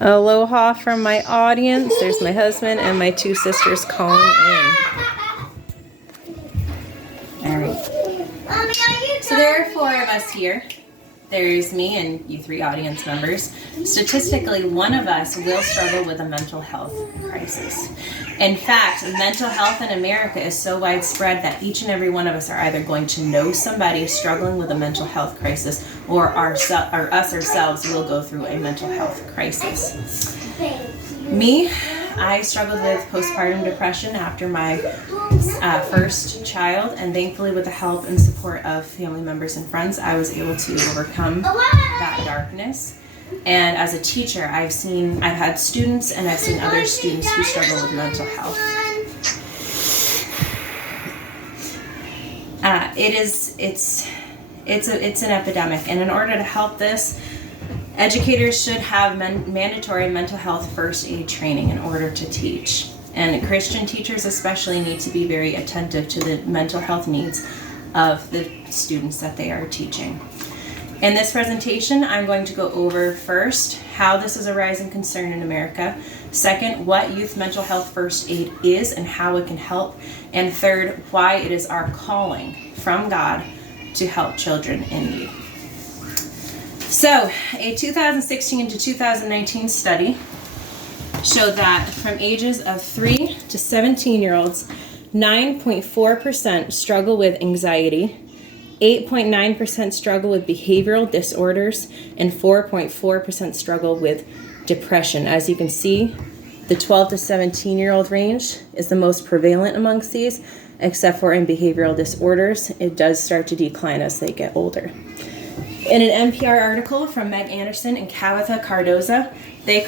Aloha from my audience. There's my husband and my two sisters calling in. All right. So there are four of us here. There's me and you three audience members. Statistically, one of us will struggle with a mental health crisis. In fact, mental health in America is so widespread that each and every one of us are either going to know somebody struggling with a mental health crisis, or us ourselves will go through a mental health crisis. Me, I struggled with postpartum depression after my first child, and thankfully with the help and support of family members and friends, I was able to overcome that darkness. And as a teacher, I've had students and I've seen other students who struggle with mental health. It's an epidemic, and in order to help this, educators should have mandatory mental health first aid training in order to teach. And Christian teachers especially need to be very attentive to the mental health needs of the students that they are teaching. In this presentation, I'm going to go over first how this is a rising concern in America. Second, what youth mental health first aid is and how it can help. And third, why it is our calling from God to help children in need. So, a 2016 to 2019 study showed that from ages of 3 to 17-year-olds, 9.4% struggle with anxiety, 8.9% struggle with behavioral disorders, and 4.4% struggle with depression. As you can see, the 12 to 17-year-old range is the most prevalent amongst these, except for in behavioral disorders. It does start to decline as they get older. In an NPR article from Meg Anderson and Kawitha Cardoza, they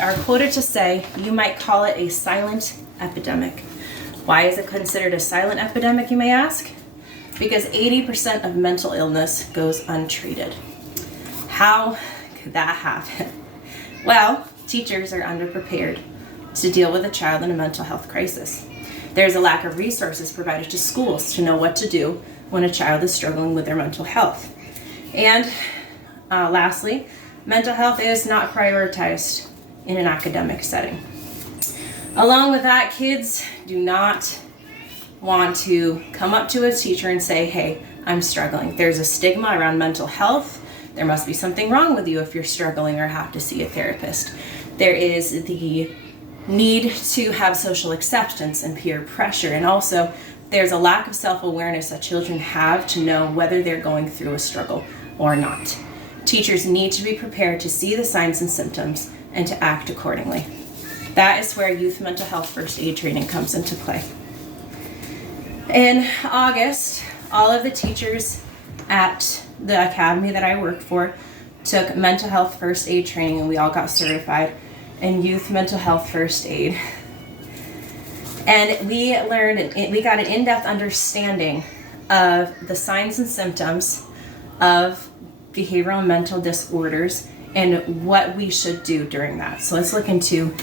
are quoted to say, "You might call it a silent epidemic." Why is it considered a silent epidemic, you may ask? Because 80% of mental illness goes untreated. How could that happen? Well, teachers are underprepared to deal with a child in a mental health crisis. There's a lack of resources provided to schools to know what to do when a child is struggling with their mental health. And lastly, mental health is not prioritized in an academic setting. Along with that, kids do not want to come up to a teacher and say, "Hey, I'm struggling." There's a stigma around mental health. There must be something wrong with you if you're struggling or have to see a therapist. There is the need to have social acceptance and peer pressure, and also there's a lack of self-awareness that children have to know whether they're going through a struggle or not. Teachers need to be prepared to see the signs and symptoms and to act accordingly. That is where youth mental health first aid training comes into play. In August, all of the teachers at the academy that I work for took mental health first aid training, and we all got certified in youth mental health first aid. And we got an in-depth understanding of the signs and symptoms of behavioral and mental disorders and what we should do during that. So let's look into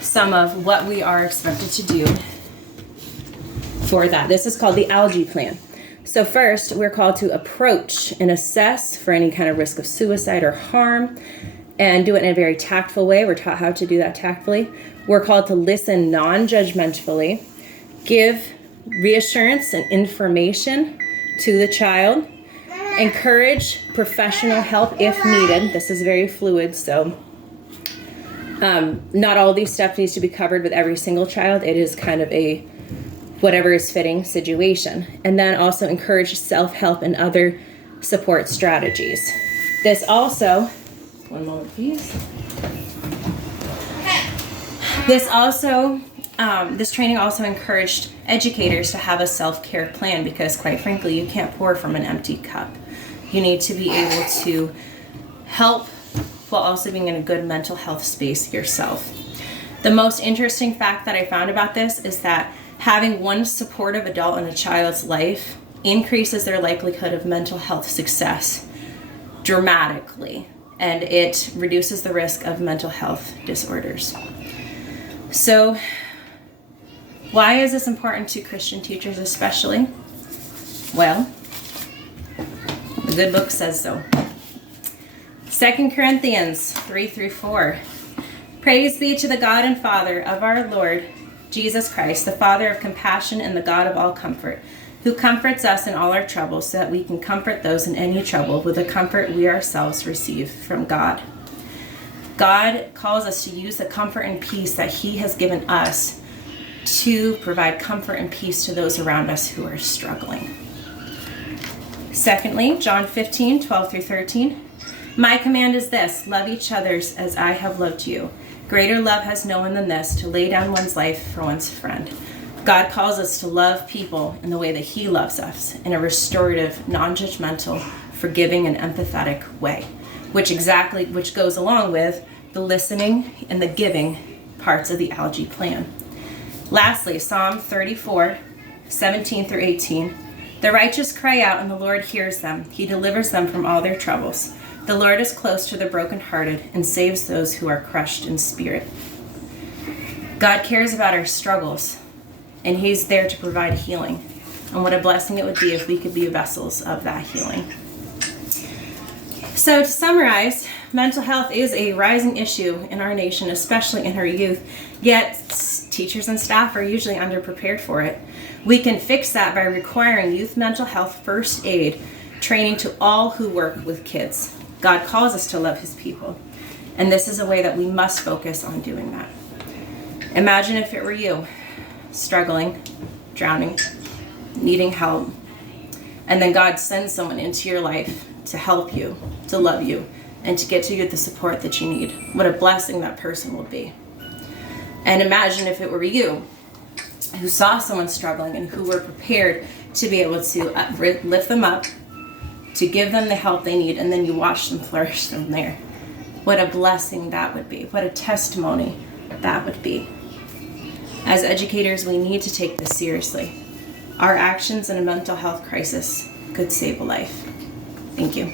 some of what we are expected to do for that. This is called the ALGAE plan. So first, we're called to approach and assess for any kind of risk of suicide or harm and do it in a very tactful way. We're taught how to do that tactfully. We're called to listen non-judgmentally, give reassurance and information to the child, encourage professional help if needed. This is very fluid, so not all these steps needs to be covered with every single child. It is kind of a whatever is fitting situation. And then also encourage self-help and other support strategies. This also, one moment please. This training also encouraged educators to have a self-care plan, because quite frankly, you can't pour from an empty cup. You need to be able to help while also being in a good mental health space yourself. The most interesting fact that I found about this is that having one supportive adult in a child's life increases their likelihood of mental health success dramatically, and it reduces the risk of mental health disorders. So, why is this important to Christian teachers especially? Well, the good book says so. 2 Corinthians 3-4. Praise be to the God and Father of our Lord Jesus Christ, the Father of compassion and the God of all comfort, who comforts us in all our troubles so that we can comfort those in any trouble with the comfort we ourselves receive from God. God calls us to use the comfort and peace that he has given us to provide comfort and peace to those around us who are struggling. Secondly, John 15:12-13. My command is this: love each other as I have loved you. Greater love has no one than this, to lay down one's life for one's friend. God calls us to love people in the way that he loves us, in a restorative, non-judgmental, forgiving, and empathetic way, which goes along with the listening and the giving parts of the Algae plan. Lastly, Psalm 34:17-18. The righteous cry out, and the Lord hears them. He delivers them from all their troubles. The Lord is close to the brokenhearted and saves those who are crushed in spirit. God cares about our struggles, and he's there to provide healing. And what a blessing it would be if we could be vessels of that healing. So to summarize, mental health is a rising issue in our nation, especially in our youth, yet teachers and staff are usually underprepared for it. We can fix that by requiring youth mental health first aid training to all who work with kids. God calls us to love his people, and this is a way that we must focus on doing that. Imagine if it were you, struggling, drowning, needing help, and then God sends someone into your life to help you, to love you, and to get to you the support that you need. What a blessing that person will be. And imagine if it were you who saw someone struggling and who were prepared to be able to lift them up, to give them the help they need, and then you watch them flourish from there. What a blessing that would be. What a testimony that would be. As educators, we need to take this seriously. Our actions in a mental health crisis could save a life. Thank you.